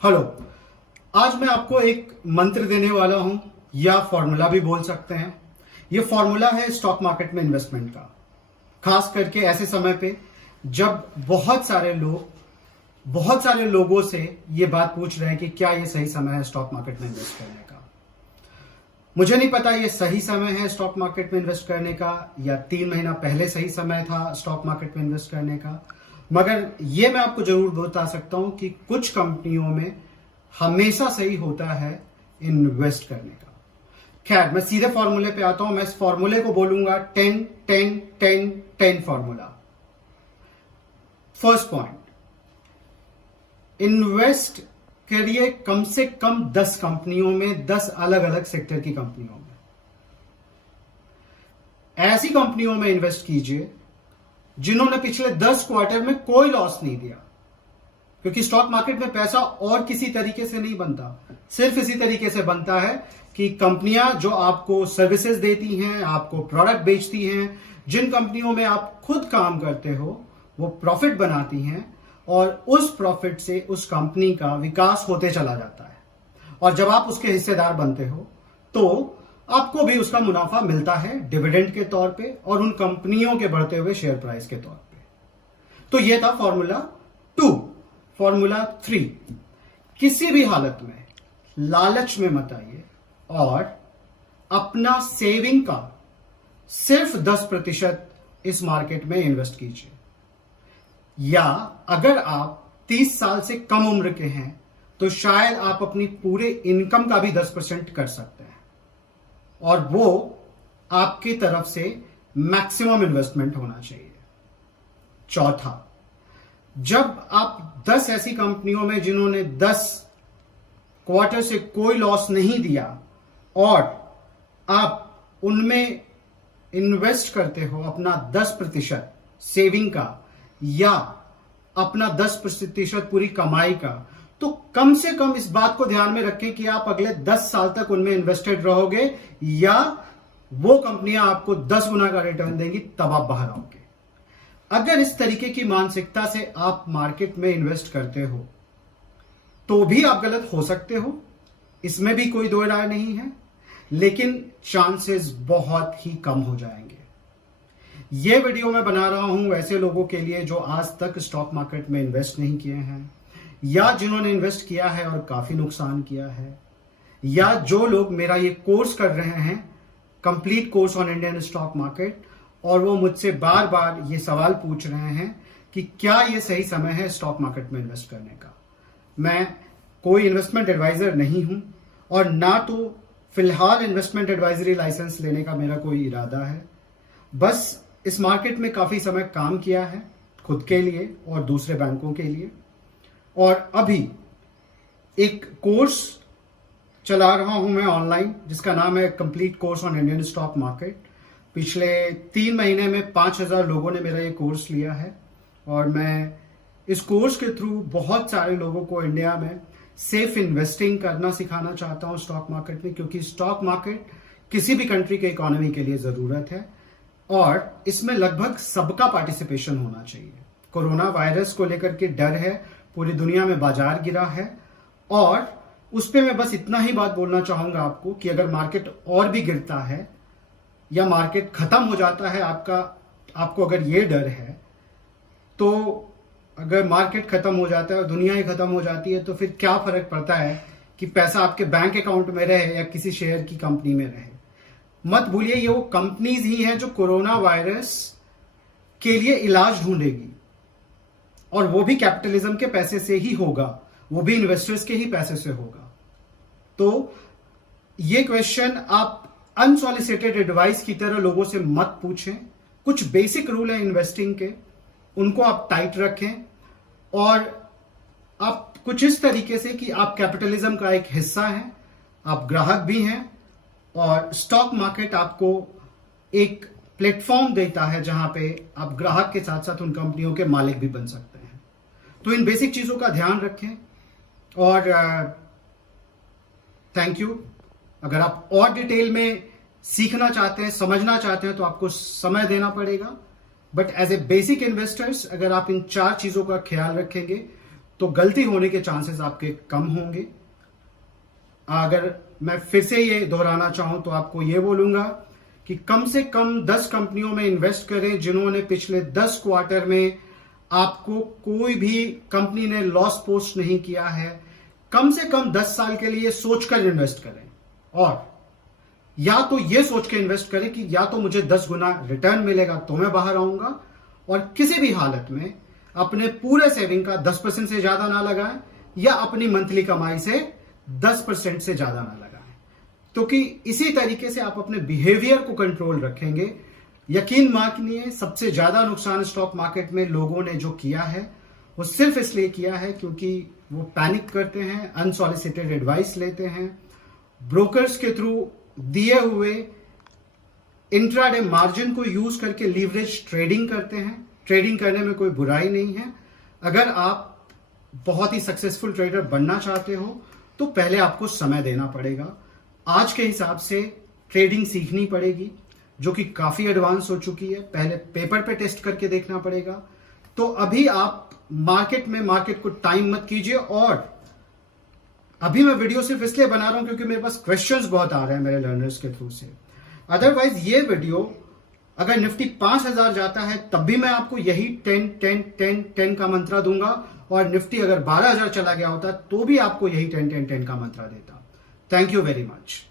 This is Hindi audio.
हेलो। आज मैं आपको एक मंत्र देने वाला हूं या फॉर्मूला भी बोल सकते हैं। ये फॉर्मूला है स्टॉक मार्केट में इन्वेस्टमेंट का, खास करके ऐसे समय पे जब बहुत सारे लोगों से ये बात पूछ रहे हैं कि क्या ये सही समय है स्टॉक मार्केट में इन्वेस्ट करने का। मुझे नहीं पता ये सही समय है स्टॉक मार्केट में इन्वेस्ट करने का या 3 महीना पहले सही समय था स्टॉक मार्केट में इन्वेस्ट करने का, मगर ये मैं आपको जरूर बता सकता हूं कि कुछ कंपनियों में हमेशा सही होता है इन्वेस्ट करने का। खैर, मैं सीधे फॉर्मूले पे आता हूं। मैं इस फॉर्मूले को बोलूंगा 10-10-10-10 फॉर्मूला। फर्स्ट पॉइंट, इन्वेस्ट करिए कम से कम 10 कंपनियों में, 10 अलग अलग सेक्टर की कंपनियों में। ऐसी कंपनियों में इन्वेस्ट कीजिए जिन्होंने पिछले 10 क्वार्टर में कोई लॉस नहीं दिया, क्योंकि स्टॉक मार्केट में पैसा और किसी तरीके से नहीं बनता, सिर्फ इसी तरीके से बनता है कि कंपनियां जो आपको सर्विसेज देती हैं, आपको प्रोडक्ट बेचती हैं, जिन कंपनियों में आप खुद काम करते हो, वो प्रॉफिट बनाती हैं और उस प्रॉफिट से उस कंपनी का विकास होते चला जाता है। और जब आप उसके हिस्सेदार बनते हो तो आपको भी उसका मुनाफा मिलता है डिविडेंड के तौर पे और उन कंपनियों के बढ़ते हुए शेयर प्राइस के तौर पे। तो यह था फॉर्मूला 2। फॉर्मूला 3, किसी भी हालत में लालच में मत आइए और अपना सेविंग का सिर्फ 10% इस मार्केट में इन्वेस्ट कीजिए। या अगर आप 30 साल से कम उम्र के हैं तो शायद आप अपनी पूरे इनकम का भी 10% कर सकते हैं, और वो आपकी तरफ से मैक्सिमम इन्वेस्टमेंट होना चाहिए। चौथा, जब आप 10 ऐसी कंपनियों में जिन्होंने 10 क्वार्टर से कोई लॉस नहीं दिया और आप उनमें इन्वेस्ट करते हो अपना 10% सेविंग का या अपना 10% पूरी कमाई का, तो कम से कम इस बात को ध्यान में रखें कि आप अगले 10 साल तक उनमें इन्वेस्टेड रहोगे या वो कंपनियां आपको 10 गुना का रिटर्न देंगी तब आप बाहर आओगे। अगर इस तरीके की मानसिकता से आप मार्केट में इन्वेस्ट करते हो तो भी आप गलत हो सकते हो, इसमें भी कोई दो राय नहीं है, लेकिन चांसेस बहुत ही कम हो जाएंगे। यह वीडियो मैं बना रहा हूं ऐसे लोगों के लिए जो आज तक स्टॉक मार्केट में इन्वेस्ट नहीं किए हैं, या जिन्होंने इन्वेस्ट किया है और काफी नुकसान किया है, या जो लोग मेरा ये कोर्स कर रहे हैं, complete course on Indian stock market, और वो मुझसे बार बार ये सवाल पूछ रहे हैं कि क्या ये सही समय है स्टॉक मार्केट में इन्वेस्ट करने का। मैं कोई इन्वेस्टमेंट एडवाइजर नहीं हूं और ना तो फिलहाल इन्वेस्टमेंट एडवाइजरी लाइसेंस लेने का मेरा कोई इरादा है। बस इस मार्केट में काफी समय काम किया है खुद के लिए और दूसरे बैंकों के लिए, और अभी एक कोर्स चला रहा हूं मैं ऑनलाइन जिसका नाम है complete course on Indian stock market. पिछले 3 महीने में 5000 लोगों ने मेरा ये कोर्स लिया है और मैं इस कोर्स के थ्रू बहुत सारे लोगों को इंडिया में सेफ इन्वेस्टिंग करना सिखाना चाहता हूं स्टॉक मार्केट में, क्योंकि स्टॉक मार्केट किसी भी कंट्री के इकोनॉमी के लिए जरूरत है और इसमें लगभग सबका पार्टिसिपेशन होना चाहिए। कोरोना वायरस को लेकर के डर है, पूरी दुनिया में बाजार गिरा है, और उस पे मैं बस इतना ही बात बोलना चाहूंगा आपको कि अगर मार्केट और भी गिरता है या मार्केट खत्म हो जाता है, आपको अगर ये डर है, तो अगर मार्केट खत्म हो जाता है और दुनिया ही खत्म हो जाती है तो फिर क्या फर्क पड़ता है कि पैसा आपके बैंक अकाउंट में रहे या किसी शेयर की कंपनी में रहे। मत भूलिए, ये वो कंपनीज ही हैं जो कोरोना वायरस के लिए इलाज ढूंढेगी, और वो भी कैपिटलिज्म के पैसे से ही होगा, वो भी इन्वेस्टर्स के ही पैसे से होगा। तो ये क्वेश्चन आप अनसॉलिसिटेड एडवाइस की तरह लोगों से मत पूछें। कुछ बेसिक रूल है इन्वेस्टिंग के, उनको आप टाइट रखें, और आप कुछ इस तरीके से कि आप कैपिटलिज्म का एक हिस्सा हैं, आप ग्राहक भी हैं, और स्टॉक मार्केट आपको एक प्लेटफॉर्म देता है जहां पे आप ग्राहक के साथ साथ उन कंपनियों के मालिक भी बन सकते हैं। तो इन बेसिक चीजों का ध्यान रखें, और थैंक यू। अगर आप और डिटेल में सीखना चाहते हैं, समझना चाहते हैं, तो आपको समय देना पड़ेगा, but as a basic investors अगर आप इन 4 चीजों का ख्याल रखेंगे तो गलती होने के चांसेस आपके कम होंगे। अगर मैं फिर से ये दोहराना चाहूं तो आपको ये बोलूंगा कि कम से कम 10 कंपनियों में इन्वेस्ट करें जिन्होंने पिछले 10 क्वार्टर में आपको कोई भी कंपनी ने लॉस पोस्ट नहीं किया है। कम से कम 10 साल के लिए सोचकर इन्वेस्ट करें, और या तो ये सोच के इन्वेस्ट करें कि या तो मुझे 10 गुना रिटर्न मिलेगा तो मैं बाहर आऊंगा, और किसी भी हालत में अपने पूरे सेविंग का 10% से ज्यादा ना लगाएं, या अपनी मंथली कमाई से 10% से ज्यादा ना लगाएं। तो कि इसी तरीके से आप अपने बिहेवियर को कंट्रोल रखेंगे। यकीन मानिए, सबसे ज्यादा नुकसान स्टॉक मार्केट में लोगों ने जो किया है वो सिर्फ इसलिए किया है क्योंकि वो पैनिक करते हैं, अनसॉलिसिटेड एडवाइस लेते हैं, ब्रोकर्स के थ्रू दिए हुए इंट्राडे मार्जिन को यूज करके लीवरेज ट्रेडिंग करते हैं। ट्रेडिंग करने में कोई बुराई नहीं है। अगर आप बहुत ही सक्सेसफुल ट्रेडर बनना चाहते हो तो पहले आपको समय देना पड़ेगा। आज के हिसाब से ट्रेडिंग सीखनी पड़ेगी, जो कि काफी एडवांस हो चुकी है। पहले पेपर पे टेस्ट करके देखना पड़ेगा। तो अभी आप मार्केट को टाइम मत कीजिए। और अभी मैं वीडियो सिर्फ इसलिए बना रहा हूं क्योंकि मेरे पास क्वेश्चंस बहुत आ रहे हैं मेरे लर्नर्स के थ्रू से। अदरवाइज ये वीडियो अगर निफ्टी 5000 जाता है तब भी मैं आपको यही 10 10 10 10 का मंत्र दूंगा, और निफ्टी अगर 12000 चला गया होता तो भी आपको यही 10 10 10 का मंत्र देता। Thank you very much.